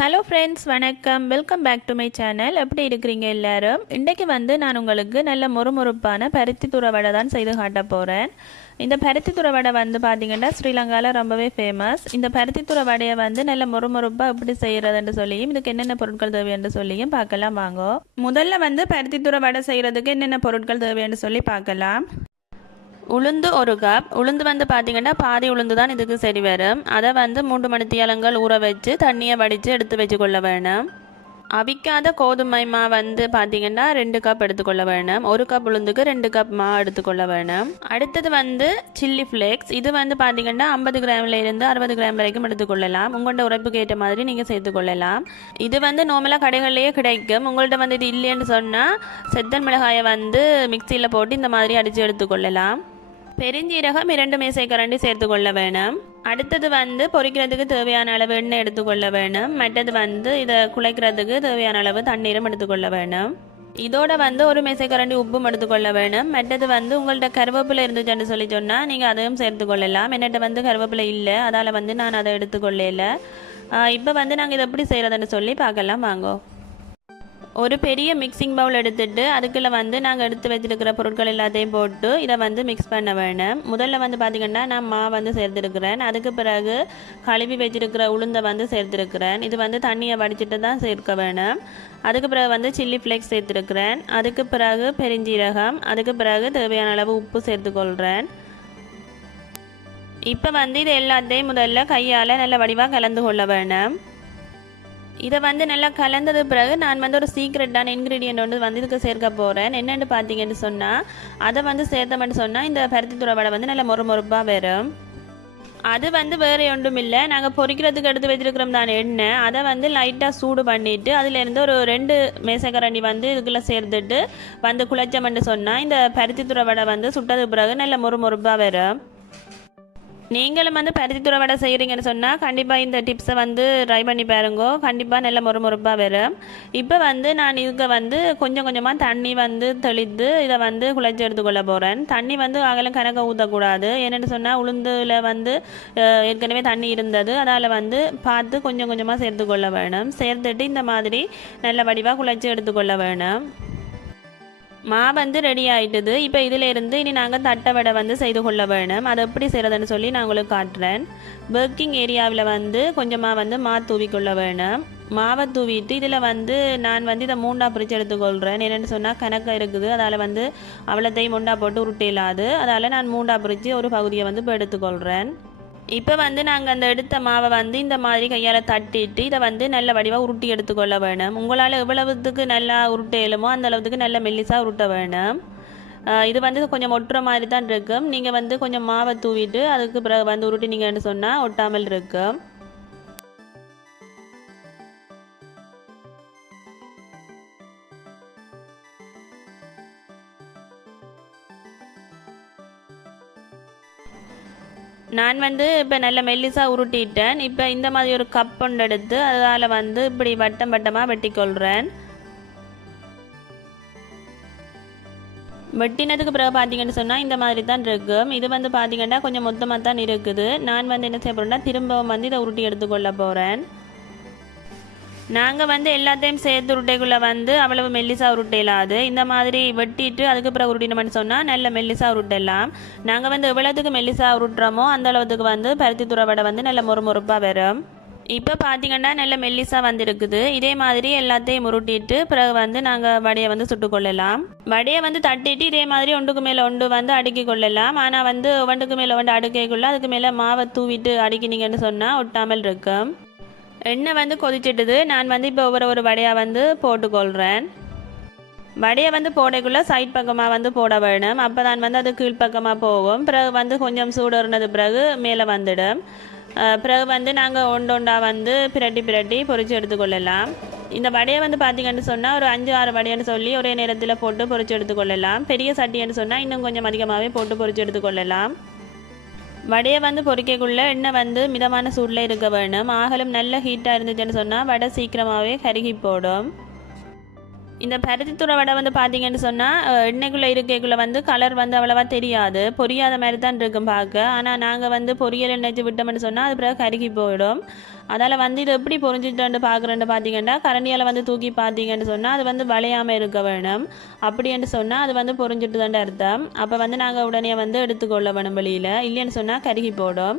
Hello friends வணக்கம். Welcome back to my channel எப்படி இருக்கிறீங்க எல்லாரும்? இன்றைக்கு வந்து நான் உங்களுக்கு நல்ல முறுமுறுப்பான பருத்தி துறை வடை தான் செய்து காட்ட போகிறேன் இந்த பருத்தி துறை வடை வந்து பார்த்தீங்கன்னா ஸ்ரீலங்காவில் ரொம்பவே ஃபேமஸ் இந்த பருத்தி துறை வடையை வந்து நல்ல முறுமுறுப்பாக எப்படி செய்கிறதுன்னு சொல்லியும் இதுக்கு என்னென்ன பொருட்கள் தேவைன்னு சொல்லியும் பார்க்கலாம். வாங்க. முதல்ல வந்து பருத்தி துறை வடை செய்கிறதுக்கு என்னென்ன பொருட்கள் தேவைன்னு சொல்லி பார்க்கலாம். உளுந்து ஒரு கப் உளுந்து வந்து பார்த்தீங்கன்னா பாதி உளுந்து தான் இதுக்கு சரி வரும். அதை வந்து மூன்று மணித்தியாலங்கள் ஊற வச்சு தண்ணியை வடித்து எடுத்து வச்சுக்கொள்ள வேணும். அவிக்காத கோதுமை மா வந்து பார்த்தீங்கன்னா ரெண்டு கப் எடுத்துக்கொள்ள வேணும். ஒரு கப் உளுந்துக்கு ரெண்டு கப் மா எடுத்துக்கொள்ள வேணும். அடுத்தது வந்து சில்லி ஃப்ளேக்ஸ் இது வந்து பார்த்தீங்கன்னா ஐம்பது கிராமில் இருந்து அறுபது கிராம் வரைக்கும் எடுத்துக்கொள்ளலாம். உங்களோட உறப்புக்கு ஏற்ற மாதிரி நீங்கள் சேர்த்துக்கொள்ளலாம். இது வந்து நார்மலாக கடைகள்லேயே கிடைக்கும். உங்கள்கிட்ட வந்து இது இல்லைன்னு சொன்னால் செத்தன் மிளகாயை வந்து மிக்சியில் போட்டு இந்த மாதிரி அடித்து எடுத்துக்கொள்ளலாம். பெருஞ்சீரகம் இரண்டு மேசை கரண்டி சேர்த்துக்கொள்ள வேணும். அடுத்தது வந்து பொரிக்கிறதுக்கு தேவையான அளவு எண்ணெய் எடுத்துக்கொள்ள வேணும். மற்றது வந்து இதை குழைக்கிறதுக்கு தேவையான அளவு தண்ணீரும் எடுத்துக்கொள்ள வேணும். இதோட வந்து ஒரு மேசைக்கரண்டி உப்பும் எடுத்துக்கொள்ள வேணும். மற்றது வந்து உங்கள்ட்ட கருவேப்பிலை இருந்துச்சுன்னு சொல்லி சொன்னால் நீங்கள் அதையும் சேர்த்துக்கொள்ளலாம் என்னட்ட வந்து கருவேப்பிலை இல்லை. அதால் வந்து நான் அதை எடுத்துக்கொள்ளல. இப்போ வந்து நாங்கள் இதை எப்படி செய்கிறதுன்னு சொல்லி பார்க்கலாம். வாங்கோ. ஒரு பெரிய மிக்சிங் பவுல் எடுத்துட்டு அதுக்குள்ள வந்து நாங்கள் எடுத்து வச்சிருக்கிற பொருட்கள் எல்லாத்தையும் போட்டு இதை வந்து மிக்ஸ் பண்ண வேணும். முதல்ல வந்து பார்த்திங்கன்னா நான் மா வந்து சேர்த்துருக்கிறேன். அதுக்கு பிறகு கழுவி வச்சிருக்கிற உளுந்தை வந்து சேர்த்துருக்கிறேன். இது வந்து தண்ணியை வடிச்சிட்டு தான் சேர்க்க வேணும். அதுக்கு பிறகு வந்து சில்லி ஃப்ளேக்ஸ் சேர்த்துருக்கிறேன். அதுக்கு பிறகு பெருஞ்சீரகம் அதுக்கு பிறகு தேவையான அளவு உப்பு சேர்த்துக்கொள்கிறேன் இப்போ வந்து இது எல்லாத்தையும் முதல்ல கையால் நல்ல வடிவாக கலந்து கொள்ள வேணும். இதை வந்து நல்லா கலந்தது பிறகு நான் வந்து ஒரு சீக்ரெட்டான இன்க்ரீடியன்ட் வந்து வந்து இதுக்கு சேர்க்க போகிறேன் என்னென்னு பார்த்தீங்கன்னு சொன்னால் அதை வந்து சேர்த்தோம்னு சொன்னால் இந்த பருத்தி துறை வடை வந்து நல்லா மொறு மொறுப்பாக வரும். அது வந்து வேறு ஒன்றும் இல்லை. நாங்கள் பொறிக்கிறதுக்கு எடுத்து வச்சிருக்கிறோம் தான் எண்ணெய். அதை வந்து லைட்டாக சூடு பண்ணிவிட்டு அதுலேருந்து ஒரு ரெண்டு மேசக்கரண்டி வந்து இதுக்குள்ளே சேர்த்துட்டு வந்து குழைச்சோம்னு சொன்னால் இந்த பருத்தி துறை வடை வந்து சுட்டதுக்கு பிறகு நல்ல மொறு மொறுப்பாக வரும். நீங்களும் வந்து பருத்தி துறை வடை செய்கிறீங்கன்னு சொன்னால் கண்டிப்பாக இந்த டிப்ஸை வந்து ட்ரை பண்ணி பாருங்கோ. கண்டிப்பாக நல்ல மொறுமொறுப்பாக வரும். இப்போ வந்து நான் இதுக்கு வந்து கொஞ்சம் கொஞ்சமாக தண்ணி வந்து தெளித்து இதை வந்து குழைச்சி எடுத்துக்கொள்ள போகிறேன் தண்ணி வந்து அகலம் கணக்க ஊற்றக்கூடாது என்னென்னு சொன்னால் உளுந்தில் வந்து ஏற்கனவே தண்ணி இருந்தது. அதால் வந்து பார்த்து கொஞ்சம் கொஞ்சமாக சேர்த்துக்கொள்ள வேணும். சேர்த்துட்டு இந்த மாதிரி நல்ல வடிவாக குழைச்சி எடுத்துக்கொள்ள வேணும். மா வந்து ரெடி ஆயிட்டுது. இப்போ இதில் இருந்து இனி நாங்கள் தட்டை வடை வந்து செய்து கொள்ள வேணும். அதை எப்படி செய்கிறதுன்னு சொல்லி நான் உங்களுக்கு காட்டுறேன். பேக்கிங் ஏரியாவில் வந்து கொஞ்சமாக வந்து மா தூவிக்கொள்ள வேணும். மாவை தூவிட்டு இதில் வந்து நான் வந்து இதை மூண்டா பிரித்து எடுத்துக்கொள்கிறேன் என்னென்னு சொன்னால் கணக்கு இருக்குது. அதால் வந்து அவ்வளோத்தையும் முண்டா போட்டு உருட்டிலாது அதால் நான் மூண்டா பிரித்து ஒரு பகுதியை வந்து இப்போ எடுத்துக்கொள்கிறேன் இப்போ வந்து நாங்கள் அந்த எடுத்த மாவை வந்து இந்த மாதிரி கையால் தட்டிட்டு இதை வந்து நல்ல வடிவாக உருட்டி எடுத்துக்கொள்ள வேணும். உங்களால் எவ்வளவுத்துக்கு நல்லா உருட்டையிலுமோ அந்த அளவுக்கு நல்ல மெல்லிசாக உருட்ட வேணும். இது வந்து கொஞ்சம் ஒட்டுற மாதிரி தான் இருக்கும். நீங்கள் வந்து கொஞ்சம் மாவை தூவிட்டு அதுக்கு பிறகு வந்து உருட்டி நீங்கள் சொன்னால் ஒட்டாமல் இருக்கும். நான் வந்து இப்போ நல்ல மெல்லிசாக உருட்டிட்டேன். இப்போ இந்த மாதிரி ஒரு கப் ஒன்று எடுத்து அதால் வந்து இப்படி வட்டம் வட்டமாக வெட்டிக்கொள்கிறேன் வெட்டினதுக்கு பிறகு பார்த்தீங்கன்னு சொன்னால் இந்த மாதிரி தான் இருக்கும். இது வந்து பார்த்தீங்கன்னா கொஞ்சம் மொத்தமாக தான் இருக்குது. நான் வந்து என்ன செய்ய போகிறேன்னா திரும்பவும் வந்து இதை உருட்டி எடுத்துக்கொள்ள போகிறேன் நாங்கள் வந்து எல்லாத்தையும் சேர்த்து உருட்டைக்குள்ளே வந்து அவ்வளவு மெல்லிசா உருட்டையிலாது இந்த மாதிரி வெட்டிட்டு அதுக்கு பிறகு உருட்டினோம்னு சொன்னால் நல்ல மெல்லிசா உருட்டலாம் நாங்கள் வந்து எவ்வளோத்துக்கு மெல்லிசா உருட்டுறோமோ அந்த அளவுக்கு வந்து பருத்தி துறை வடை வந்து நல்ல மொறுமொறுப்பாக வரும். இப்போ பார்த்தீங்கன்னா நல்ல மெல்லிசா வந்திருக்குது. இதே மாதிரி எல்லாத்தையும் உருட்டிட்டு பிறகு வந்து நாங்கள் வடையை வந்து சுட்டுக்கொள்ளலாம் வடையை வந்து தட்டிட்டு இதே மாதிரி ஒன்றுக்கு மேலே ஒன்று வந்து அடுக்கி கொள்ளலாம். ஆனால் வந்து ஒன்றுக்கு மேலே ஒன்று அடுக்கைக்குள்ளே அதுக்கு மேலே மாவை தூவிட்டு அடுக்கினீங்கன்னு சொன்னால் ஒட்டாமல் இருக்கும். எண்ணெய் வந்து கொதிச்சிட்டுது. நான் வந்து இப்போ ஒவ்வொரு ஒரு வடையாக வந்து போட்டுக்கொள்கிறேன் வடையை வந்து போடைக்குள்ளே சைட் பக்கமாக வந்து போட வேணும். அப்போ தான் வந்து அது கீழ்ப்பக்கமாக போகும். பிறகு வந்து கொஞ்சம் சூடுறது பிறகு மேலே வந்துடும். பிறகு வந்து நாங்கள் ஒன்று ஒன்றா வந்து பிரட்டி பிரட்டி பொறிச்சு எடுத்துக்கொள்ளலாம். இந்த வடையை வந்து பார்த்தீங்கன்னு சொன்னால் ஒரு அஞ்சு ஆறு வடைன்னு சொல்லி ஒரே நேரத்தில் போட்டு பொறிச்சு எடுத்துக்கொள்ளலாம். பெரிய சட்டின்னு சொன்னால் இன்னும் கொஞ்சம் அதிகமாகவே போட்டு பொறிச்சு எடுத்துக்கொள்ளலாம். வடையை வந்து பொரிக்கக்குள்ள எண்ணெய் வந்து மிதமான சூடில் இருக்க வேணும். ஆகலும் நல்ல ஹீட்டாக இருந்துச்சுன்னு சொன்னால் வடை சீக்கிரமாகவே கருகி போடும். இந்த பருத்தி துறை வடை வந்து பார்த்தீங்கன்னு சொன்னால் எண்ணெய்க்குள்ளே இருக்கைக்குள்ளே வந்து கலர் வந்து அவ்வளோவா தெரியாது. பொரியாத மாதிரி தான் இருக்கும் பார்க்க. ஆனால் நாங்கள் வந்து பொரியல் எண்ணெய் விட்டோம்னு சொன்னால் அது பிறகு கருகி போயிடும். அதால் வந்து இது எப்படி பொரிஞ்சிட்டு பார்க்குறேன்னு பார்த்தீங்கன்னா கரண்டியால் வந்து தூக்கி பார்த்தீங்கன்னு சொன்னால் அது வந்து வளையாமல் இருக்க வேணும். அப்படின்னு சொன்னால் அது வந்து பொரிஞ்சிட்டு தான் அர்த்தம். அப்போ வந்து நாங்கள் உடனே வந்து எடுத்துக்கொள்ள வேணும் வெளியில். இல்லைன்னு சொன்னால் கருகி போடும்.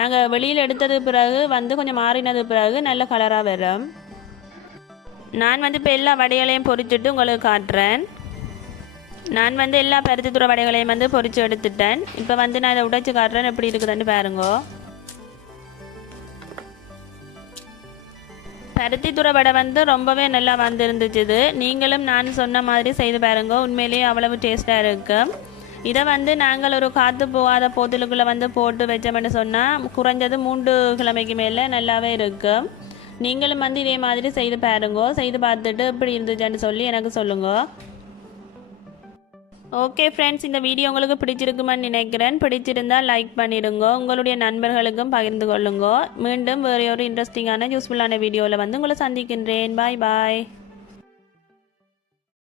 நாங்கள் வெளியில் எடுத்தது பிறகு வந்து கொஞ்சம் மாறினது பிறகு நல்ல கலராக வரும். நான் வந்து இப்போ எல்லா வடைகளையும் பொரிச்சுட்டு உங்களுக்கு காட்டுறேன். நான் வந்து எல்லா பருத்தித்துறை வடைகளையும் வந்து பொறிச்சு எடுத்துட்டேன். இப்போ வந்து நான் இதை உடைச்சு காட்டுறேன். எப்படி இருக்குதுன்னு பாருங்க. பருத்தித்துறை வடை வந்து ரொம்பவே நல்லா வந்திருந்துச்சுது. நீங்களும் நான் சொன்ன மாதிரி செய்து பாருங்க. உண்மையிலேயே அவ்வளவு டேஸ்ட்டாக இருக்கும் இதை வந்து நாங்கள் ஒரு காற்று போகாத போத்தலுக்குள்ளே வந்து போட்டு வச்சோம்னு சொன்னால் குறைஞ்சது மூன்று கிழமைக்கு மேலே நல்லாவே இருக்கும் நீங்களும் வந்து இதே மாதிரி செய்து பாருங்க செய்து பார்த்துட்டு இப்படி இருந்துச்சுன்னு சொல்லி எனக்கு சொல்லுங்க. ஓகே ஃப்ரெண்ட்ஸ் இந்த வீடியோ உங்களுக்கு பிடிச்சிருக்குமான்னு நினைக்கிறேன். பிடிச்சிருந்தா லைக் பண்ணிடுங்க. உங்களுடைய நண்பர்களுக்கும் பகிர்ந்து கொள்ளுங்க. மீண்டும் வேறு ஒரு இன்ட்ரெஸ்டிங்கான யூஸ்ஃபுல்லான வீடியோவில் வந்து உங்களை சந்திக்கின்றேன். பாய் பாய்